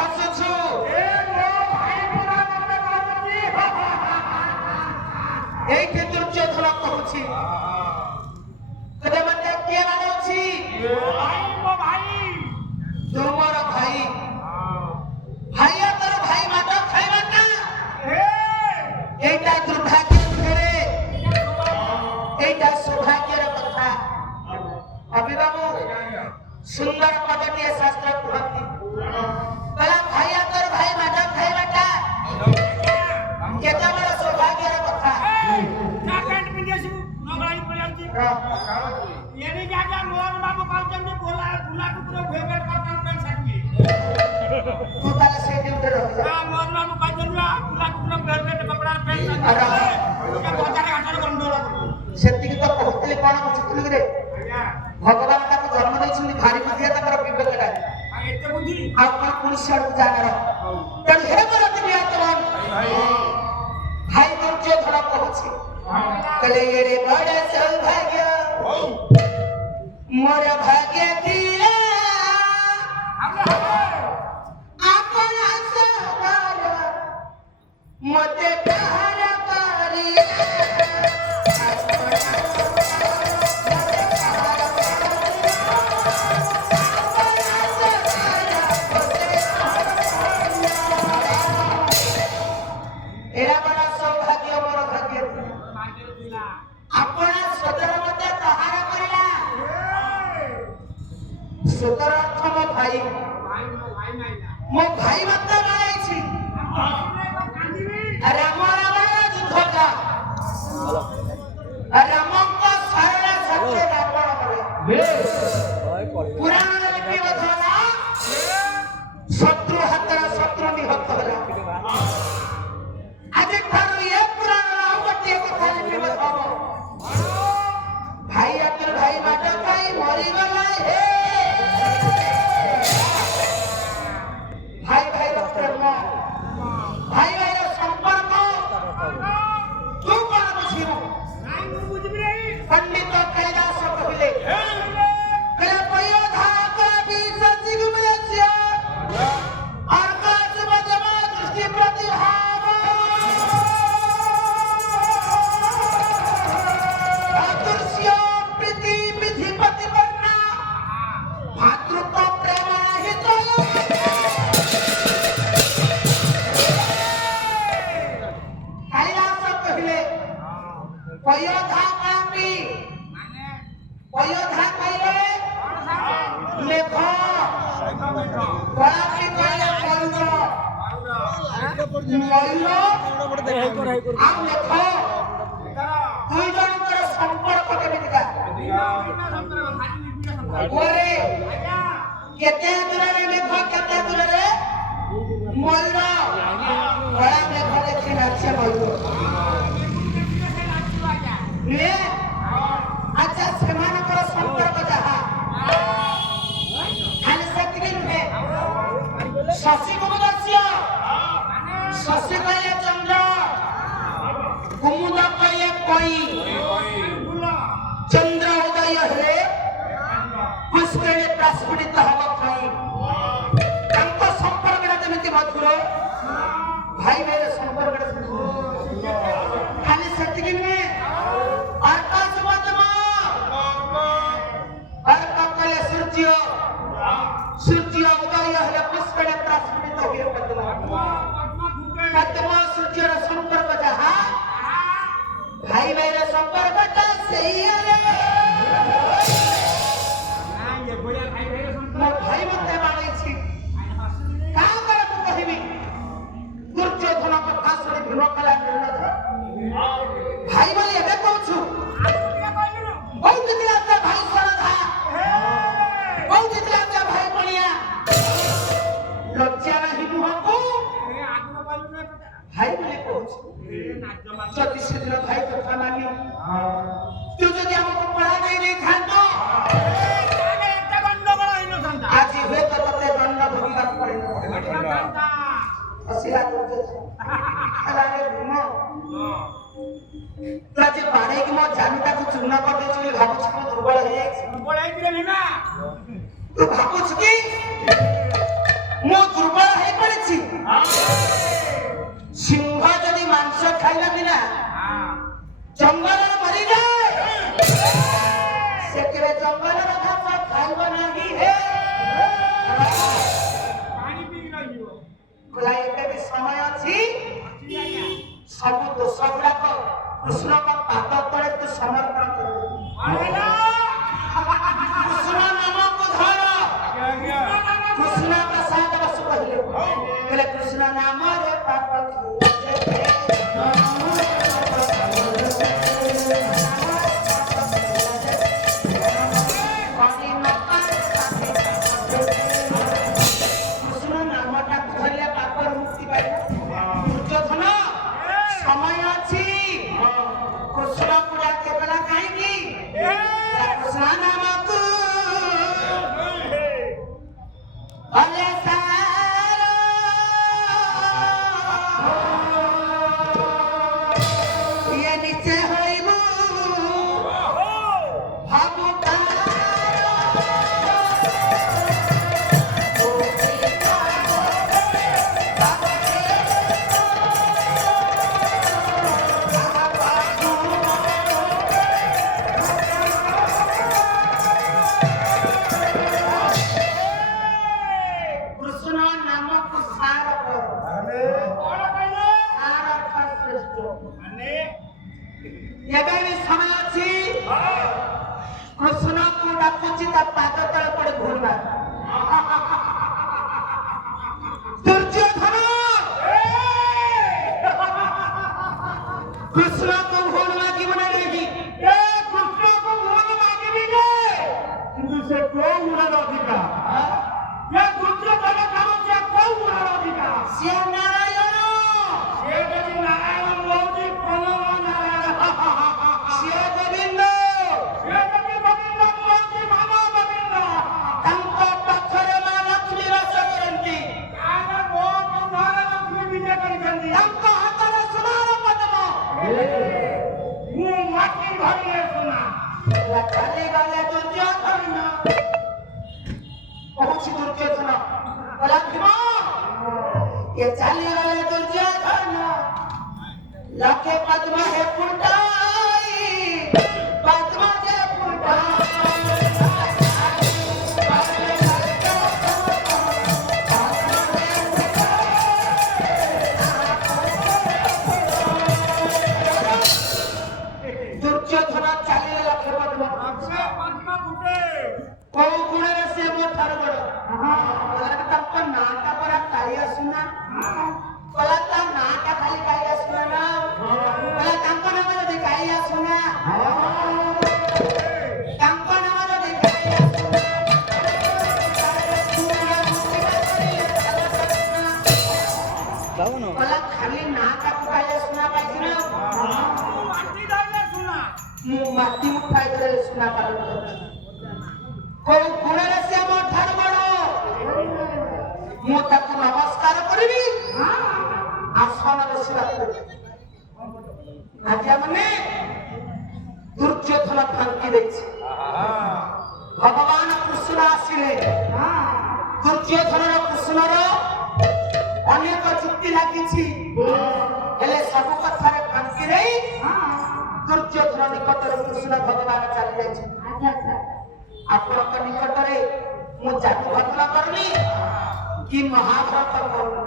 हसुछु ए मो भाई पुरा मते कहछि एई के दुर्योधन कहछि कदे मते के मानछि भाई मो भाई तुमर भाई भाइया तोर भाई माटा खाई माटा ए एटा दुर्भाग्य फेरे एटा सौभाग्यर कथा अभी बाबू सुंदर पदटीय शास्त्र कहती कला भाइया तोर भाई माटा खाई माटा केता बड़ सौभाग्यर कथा ना पेंट पिंदेसु नगलाई पळ्याची येनी जागा मोहन बाबू कहछन गोला गुला कुकुर भेबे करता पेंट साकी तू ताले से ड्यूटी रह हां मोहन बाबू कहछन गुला कुकुर भेबे कपड़ा पेंट साकी ये बचारे हाटर गंडोला सेति तो कहतले कोन बुझितलु रे आज्ञा भगवान ताको जन्म दैछुनी भारी बुद्धिया ताकर विवेक ला आ एते बुद्धि आ कोन पुलिस आड़ जानार तण हे मोर दिव्यात्मन भाई दुर्योधन कहछि कले रे बड़ सौभाग्य मोर भाग्य दिया आपन सवार मते कहर करिया एरा बड़ा सौभाग्य मोर भाग्य मागे दिला आपण सदर मते प्रहार करिला सदर अर्थ मो भाई भाई नाही ना मो भाई मते माराइछि आरे को कांदीबी राम रावण युद्ध का राम को शरण सत्य रावण करे पुराण लिपि बथला शत्रु हतर शत्रु निहत होला आज थारु ये पुराण राव गति कथा लिपि बथबो भाई अतर भाई माटा खाई मरी गला हे भाई भाई प्रेम भाई भाई संपर्क तू कौन बुझिबो नाही मु बुझबी रे पंडित कैलास कहले कला पयोधा कला बीज जिगुमलेस्य आकाश मजमा दृष्टि प्रतिभाव अदृश्य प्रीति विधि प्रतिपन्ना भातृत्व प्रेम हित कैलास कहले पयोधा कापी माने पयोधा कहले कोन साथे लेख बैठो बैठो कलापी कहले मयूर आउ लेख दुई जनकर संपर्क केमितिका ओरे केते दूरे लेख केते दूरे मयूर कला लेख देखि नाचे मयूर नुए अच्छा सेमानकर संपर्क जहा खाली सेतिके नुहे शशि कुमुदस्य शशि कहले चंद्र कुमुद कहले कई चंद्र उदय हेले पुष्करे प्रस्फुटित हब कई तांको संपर्क जेमिति मधुर भाई भाई संपर्क खाली सेतिके नुहे आकाश मधमा कहले सूर्य सूर्य उदय हेले पुष्करे प्रस्फुटित हुए पद्मा पद्मा सूर्यर संपर्क जहा भाई भाई संपर्क ता सही आले मो भाई मते मानैछि का करे मु कहिबी दुर्योधन कथा सुनि भीम कला निर्णय भाई बोली एबे कहछु बहुत दिला त भाई सरधा बहुत दिला त भाई पणिया लज्जा नहीं मुहको भाई बोले कहछु जति शीघ्र भाई कथा मानी तू जदि हमको पढ़ा नहीं थांतो आज हुए तो तते दंड भोगिबा पड़े असिला अरे भीम ताजे बाड़े की मो जानता को चुना कर दे चली भाबुछ को दुर्बल है बोलाई दिले भीमा तू भाबुछ की ମୁଁ ଦୁର୍ବଳ ହେଇପଡ଼ିଛି। ସିଂହ ଯଦି ମାଂସ ଖାଇବା ବିନା ଜଙ୍ଗଲରେ ମରିଯାଏ ସେ କେବେ ଜଙ୍ଗଲର ଘାସ ଖାଇବ ନାହିଁ। ଏବେ ବି ସମୟ ଅଛି ସବୁ ଦୋଷ ଗୁଡାକ କୃଷ୍ଣଙ୍କ ପାଦ ତଳେ ତୁ ସମର୍ପଣ କରିବୁ। କୃଷ୍ଣ ନାମକୁ ଧର। କୃଷ୍ଣ ପ୍ରସାଦ ବସୁ କହିଲେ କହିଲେ କୃଷ୍ଣ ନାମରେ ପାପ କୃଷ୍ଣ ନାମଟାକୁ ଧରିଲେ ପାପରୁ ମୁକ୍ତି ପାଇବ। ଦୁର୍ଯ୍ୟୋଧନ ସମୟ ଅଛି। କୃଷ୍ଣକୁ ଡାକିଦେଲା କାହିଁକି? କୃଷ୍ଣ ନାମକୁ ଭଲେ ସାର ଇଏ ନିଚେ ହଇବୁ ଭାବୁ କୃଷ୍ଣ ନାମକୁ ସାର କର। ସାର ଅର୍ଥ ଶ୍ରେଷ୍ଠ। ଏବେ ବି ସମୟ ଅଛି। କୃଷ୍ଣକୁ ଡାକୁଛି ତା ପାଦ ତଳେ ପଡେ ଭୁଲ ମାର। ଦୁର୍ଯ୍ୟୋଧନ କୃଷ୍ଣକୁ ଭୁଲ ମାଗିବ ନା ନାହିଁ? କୃଷ୍ଣକୁ ଭୁଲ ମାଗିବି ଯେ କିନ୍ତୁ ସେ କୋଉ ଗୁଣର ଅଧିକାର? ଦୁର୍ଯ୍ୟୋଧନ ଚାହୁଁଛି କୋଉ ଗୁଣର ଅଧିକାର? ସିଏ ନାରାୟଣ। ସେ ଯଦି ନାରାୟଣ ରହୁଛି ପ୍रणବ ନାରାୟଣ। ସିଏ ଗୋବିନ୍ଦ। ସେ ଯଦି ଗୋବିନ୍ଦ ରହୁଛି ମାନବ ଗୋବିନ୍ଦ। ତାଙ୍କ ପାଖରେ ମା ଲକ୍ଷ୍ମୀ ବାସ କରନ୍ତି। ତାହେଲେ ମୋ ବନ୍ଧରେ ଲକ୍ଷ୍ମୀ ବିଜେ କରିଛନ୍ତି। ତାଙ୍କ ହାତରେ ସୁନାର ପଦ୍ମ। ମୁଁ ମାଟି ଧରିଲେ ସୁନା। ଚାଲିଗଲେ ଦୁର୍ଯ୍ୟୋଧନ। କହୁଛି ଦୁର୍ଯ୍ୟୋଧନ କହିଲା ଭୀମ ଏ ଚାଲିଗଲେ ଦୁର୍ଯ୍ୟୋଧନ ଲକ୍ଷେ ପଦ୍ମ ହେ ଫୁଟାଇ ପଦ୍ମ ଯେ ଦୁର୍ଯ୍ୟୋଧନ ଚାଲିଲେ ଲକ୍ଷେ ପଦ୍ମ। କୋଉ ଗୁଣରେ ସେ ମୋ ଠାରୁ ବଡ? ତାଙ୍କ ନାଁଟା ପରା କାଳିଆ ସୁନା। କହିଲା ତା ନାଁଟା ଖାଲି କାଳିଆ ସୁନା ନା। କହିଲା ତାଙ୍କ ନାମ ଯଦି କାଳିଆ ସୁନା। ତାଙ୍କ ନାମ ଯଦି କାଳିଆ ସୁନା। କହିଲା ଖାଲି ନାଁଟାକୁ କାଳିଆ ସୁନା ପାଇଛି ନା। ମୁଁ ମାଟି ମୁଠାଇ ଧରେ ସୁନା ପାଲନ କରୁଛି। କୋଉ ଗୁଣରେ ସେ ମୋ ଠାରୁ ବଡ? ମୁଁ ତାକୁ ନମସ୍କାର କରିବି ଆସନ ବସିବାକୁ। ଆଜ୍ଞା ମାନେ ଦୁର୍ଯ୍ୟୋଧନ ଫାଙ୍କି ଦେଇଛି। ଭଗବାନ କୃଷ୍ଣ ଆସିଲେ। ଦୁର୍ଯ୍ୟୋଧନର କୃଷ୍ଣର ଅନେକ ଯୁକ୍ତି ଲାଗିଛି ହେଲେ ସବୁ କଥାରେ ଫାଙ୍କି ଦେଇ ଦୁର୍ଯ୍ୟୋଧନ ନିକଟରେ କୃଷ୍ଣ ଭଗବାନ ଚାଲି ଯାଇଛି। ଆପଣଙ୍କ ନିକଟରେ ମୁଁ ଜାଦୁ ଘଟଣା କରୁନି କି ମହାଭାରତ କରୁନି।